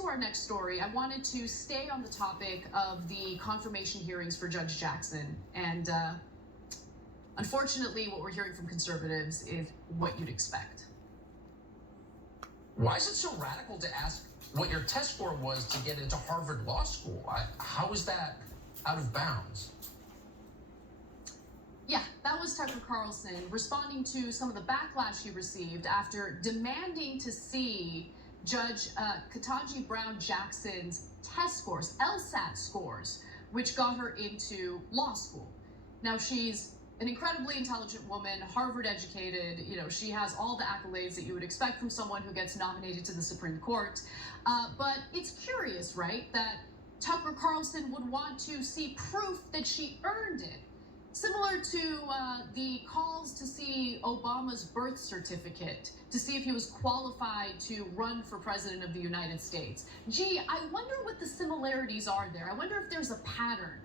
to our next story, I wanted to stay on the topic of the confirmation hearings for Judge Jackson. And unfortunately, what we're hearing from conservatives is what you'd expect. Why is it so radical to ask what your test score was to get into Harvard Law School? How is that out of bounds? Yeah, that was Tucker Carlson responding to some of the backlash he received after demanding to see Judge Ketanji Brown Jackson's test scores, LSAT scores, which got her into law school. Now, she's an incredibly intelligent woman, Harvard educated, she has all the accolades that you would expect from someone who gets nominated to the Supreme Court. But it's curious, right, that Tucker Carlson would want to see proof that she earned it. Similar to the calls to see Obama's birth certificate to see if he was qualified to run for president of the United States. Gee, I wonder what the similarities are there. I wonder if there's a pattern.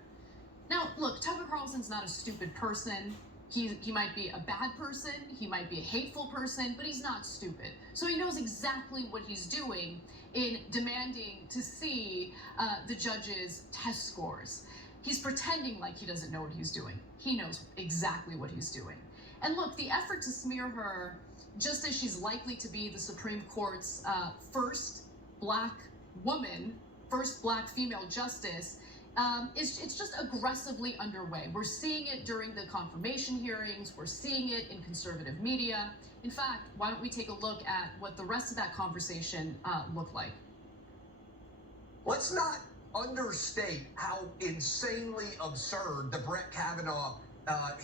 Now, look, Tucker Carlson's not a stupid person. He might be a bad person, he might be a hateful person, but he's not stupid. So he knows exactly what he's doing in demanding to see the judge's test scores. He's pretending like he doesn't know what he's doing. He knows exactly what he's doing. And look, the effort to smear her, just as she's likely to be the Supreme Court's first black woman, first black female justice, it's just aggressively underway. We're seeing it during the confirmation hearings. We're seeing it in conservative media. In fact, why don't we take a look at what the rest of that conversation looked like? Let's not understate how insanely absurd the Brett Kavanaugh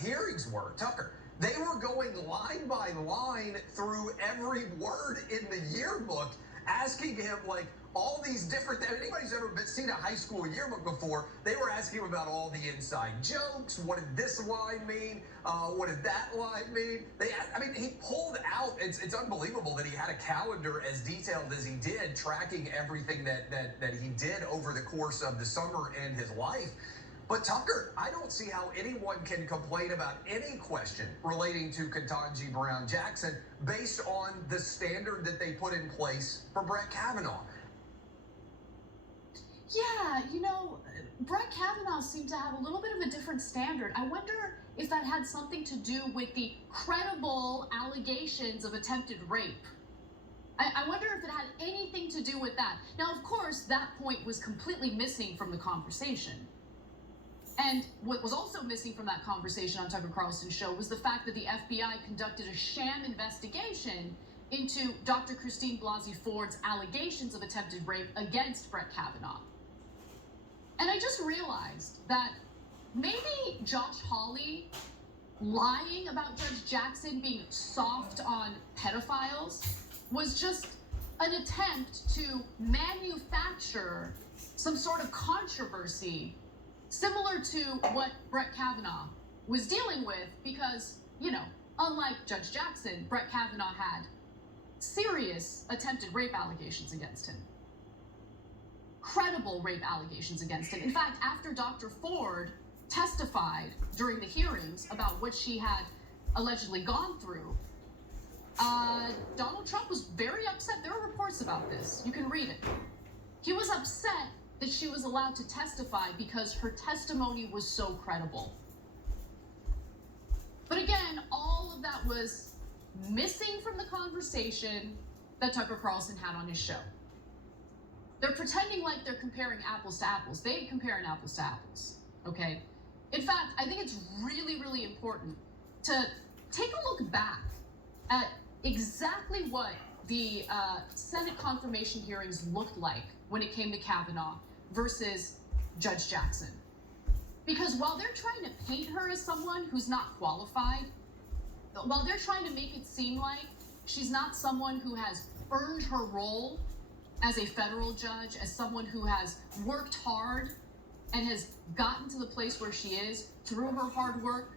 hearings were. Tucker, they were going line by line through every word in the yearbook, asking him like all these different things. Anybody's ever seen a high school yearbook before, they were asking him about all the inside jokes. What did this line mean? What did that line mean? He pulled out, it's unbelievable that he had a calendar as detailed as he did, tracking everything that he did over the course of the summer in his life. But Tucker, I don't see how anyone can complain about any question relating to Ketanji Brown Jackson based on the standard that they put in place for Brett Kavanaugh. Yeah, Brett Kavanaugh seemed to have a little bit of a different standard. I wonder if that had something to do with the credible allegations of attempted rape. I wonder if it had anything to do with that. Now, of course, that point was completely missing from the conversation. And what was also missing from that conversation on Tucker Carlson's show was the fact that the FBI conducted a sham investigation into Dr. Christine Blasey Ford's allegations of attempted rape against Brett Kavanaugh. And I just realized that maybe Josh Hawley lying about Judge Jackson being soft on pedophiles was just an attempt to manufacture some sort of controversy similar to what Brett Kavanaugh was dealing with because, unlike Judge Jackson, Brett Kavanaugh had serious attempted rape allegations against him. Credible rape allegations against him. In fact, after Dr. Ford testified during the hearings about what she had allegedly gone through, Donald Trump was very upset. There are reports about this. You can read it. He was upset that she was allowed to testify because her testimony was so credible. But again, all of that was missing from the conversation that Tucker Carlson had on his show. They're pretending like they're comparing apples to apples. They ain't comparing apples to apples, okay? In fact, I think it's really, really important to take a look back at exactly what the Senate confirmation hearings looked like when it came to Kavanaugh versus Judge Jackson. Because while they're trying to paint her as someone who's not qualified, while they're trying to make it seem like she's not someone who has earned her role as a federal judge, as someone who has worked hard and has gotten to the place where she is through her hard work,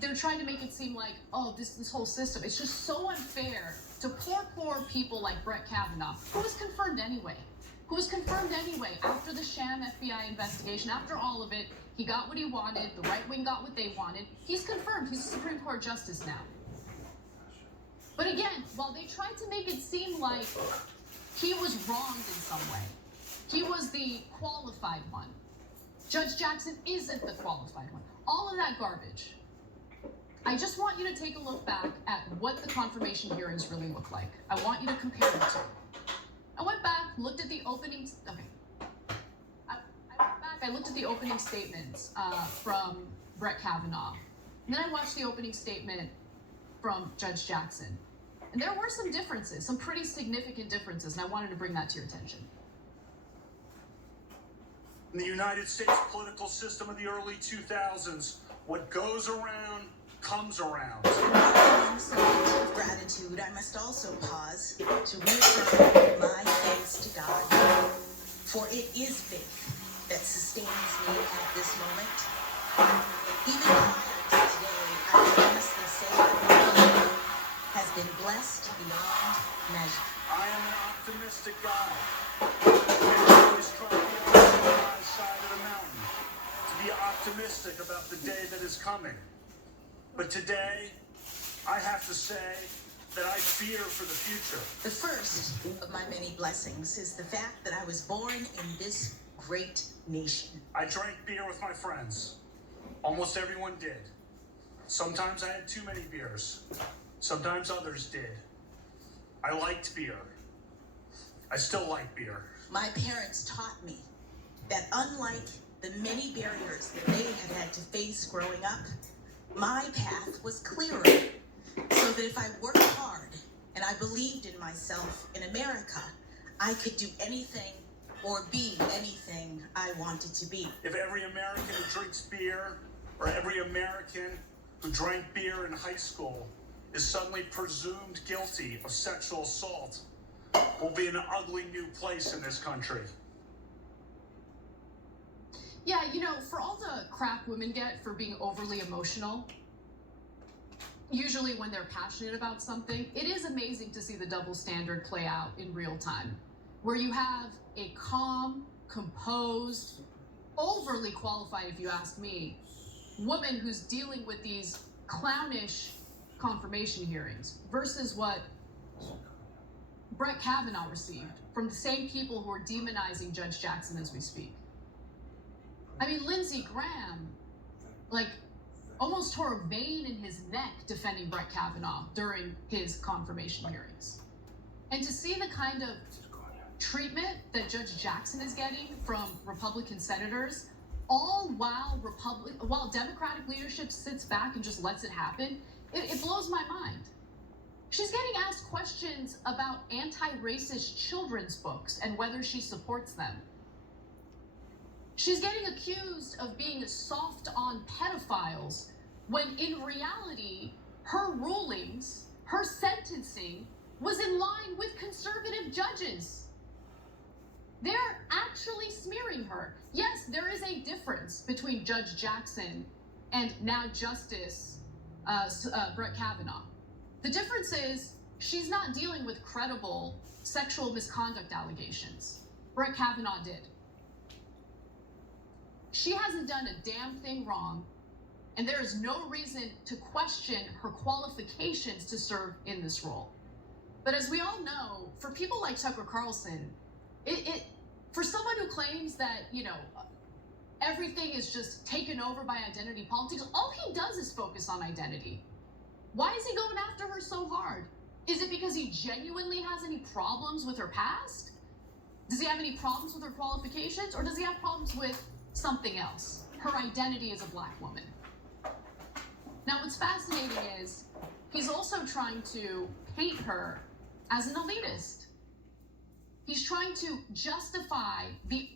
they're trying to make it seem like, this whole system, it's just so unfair to poor people like Brett Kavanaugh, who was confirmed anyway. After the sham FBI investigation, after all of it, he got what he wanted, the right wing got what they wanted. He's confirmed, he's a Supreme Court justice now. But again, while they tried to make it seem like he was wronged in some way. He was the qualified one. Judge Jackson isn't the qualified one. All of that garbage. I just want you to take a look back at what the confirmation hearings really look like. I want you to compare the two. I went back, looked at the opening. Okay. I went back. I looked at the opening statements from Brett Kavanaugh, and then I watched the opening statement from Judge Jackson, and there were some differences, some pretty significant differences, and I wanted to bring that to your attention. In the United States political system of the early 2000s, what goes around comes around. Alongside of gratitude, I must also pause to reaffirm my thanks to God, for it is faith that sustains me at this moment. Even prior to today, I can honestly say that my life has been blessed beyond measure. I am an optimistic guy. I'm always trying to be on my side of the mountain, to be optimistic about the day that is coming. But today, I have to say that I fear for the future. The first of my many blessings is the fact that I was born in this great nation. I drank beer with my friends. Almost everyone did. Sometimes I had too many beers. Sometimes others did. I liked beer. I still like beer. My parents taught me that unlike the many barriers that they had to face growing up, my path was clearer, so that if I worked hard and I believed in myself in America, I could do anything or be anything I wanted to be. If every American who drinks beer, or every American who drank beer in high school, is suddenly presumed guilty of sexual assault, we'll be in an ugly new place in this country. Yeah, you know, for all the crap women get for being overly emotional, usually when they're passionate about something, it is amazing to see the double standard play out in real time, where you have a calm, composed, overly qualified, if you ask me, woman who's dealing with these clownish confirmation hearings versus what Brett Kavanaugh received from the same people who are demonizing Judge Jackson as we speak. I mean, Lindsey Graham, almost tore a vein in his neck defending Brett Kavanaugh during his confirmation hearings. And to see the kind of treatment that Judge Jackson is getting from Republican senators, all while Democratic leadership sits back and just lets it happen, it blows my mind. She's getting asked questions about anti-racist children's books and whether she supports them. She's getting accused of being soft on pedophiles when in reality, her rulings, her sentencing was in line with conservative judges. They're actually smearing her. Yes, there is a difference between Judge Jackson and now Justice Brett Kavanaugh. The difference is she's not dealing with credible sexual misconduct allegations. Brett Kavanaugh did. She hasn't done a damn thing wrong, and there is no reason to question her qualifications to serve in this role. But as we all know, for people like Tucker Carlson, for someone who claims that, everything is just taken over by identity politics, all he does is focus on identity. Why is he going after her so hard? Is it because he genuinely has any problems with her past? Does he have any problems with her qualifications? Or does he have problems with something else? Her identity as a black woman. Now, what's fascinating is he's also trying to paint her as an elitist. He's trying to justify the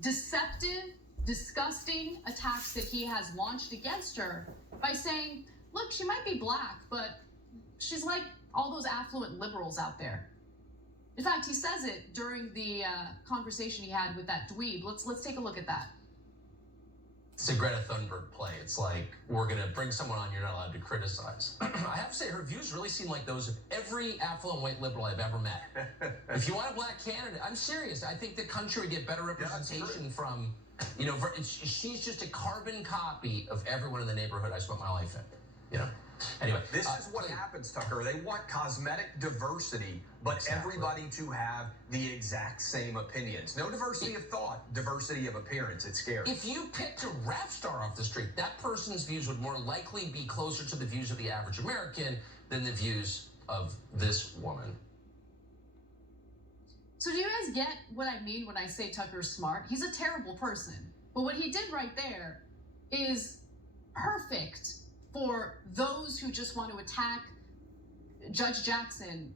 deceptive, disgusting attacks that he has launched against her by saying, look, she might be black, but she's like all those affluent liberals out there. In fact, he says it during the conversation he had with that dweeb. Let's take a look at that. It's a Greta Thunberg play. It's like, we're going to bring someone on you're not allowed to criticize. I have to say, her views really seem like those of every affluent white liberal I've ever met. If you want a black candidate, I'm serious. I think the country would get better representation from, she's just a carbon copy of everyone in the neighborhood I spent my life in. Anyway, This is what happens, Tucker. They want cosmetic diversity, but Exactly. everybody to have the exact same opinions. No diversity of thought, diversity of appearance. It's scary. If you picked a rap star off the street, that person's views would more likely be closer to the views of the average American than the views of this woman. So do you guys get what I mean when I say Tucker's smart? He's a terrible person. But what he did right there is perfect for those who just want to attack Judge Jackson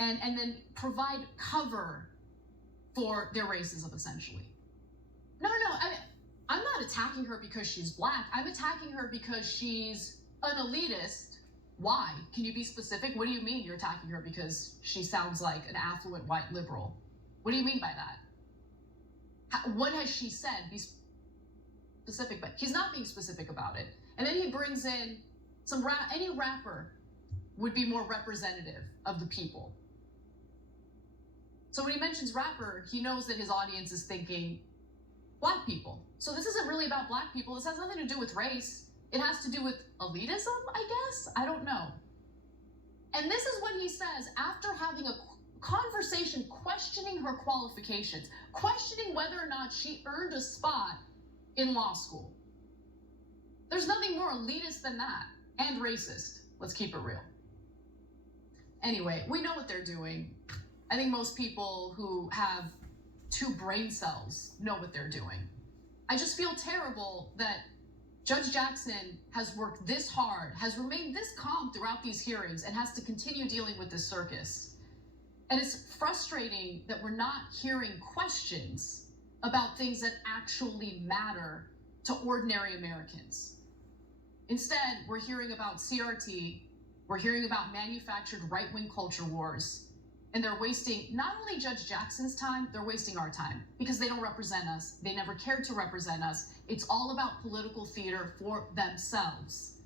and then provide cover for their racism, essentially. No, I'm not attacking her because she's black. I'm attacking her because she's an elitist. Why? Can you be specific? What do you mean you're attacking her because she sounds like an affluent white liberal? What do you mean by that? What has she said? Be specific, but he's not being specific about it. And then he brings in any rapper would be more representative of the people. So when he mentions rapper, he knows that his audience is thinking black people. So this isn't really about black people. This has nothing to do with race. It has to do with elitism, I guess? I don't know. And this is what he says after having a conversation questioning her qualifications, questioning whether or not she earned a spot in law school. There's nothing more elitist than that, and racist. Let's keep it real. Anyway, we know what they're doing. I think most people who have 2 brain cells know what they're doing. I just feel terrible that Judge Jackson has worked this hard, has remained this calm throughout these hearings, and has to continue dealing with this circus. And it's frustrating that we're not hearing questions about things that actually matter to ordinary Americans. Instead, we're hearing about CRT, we're hearing about manufactured right-wing culture wars, and they're wasting not only Judge Jackson's time, they're wasting our time because they don't represent us. They never cared to represent us. It's all about political theater for themselves.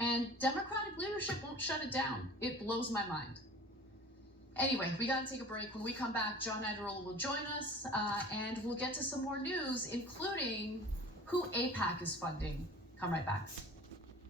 And Democratic leadership won't shut it down. It blows my mind. Anyway, we gotta take a break. When we come back, John Ederle will join us, and we'll get to some more news, including who AIPAC is funding. Come right back.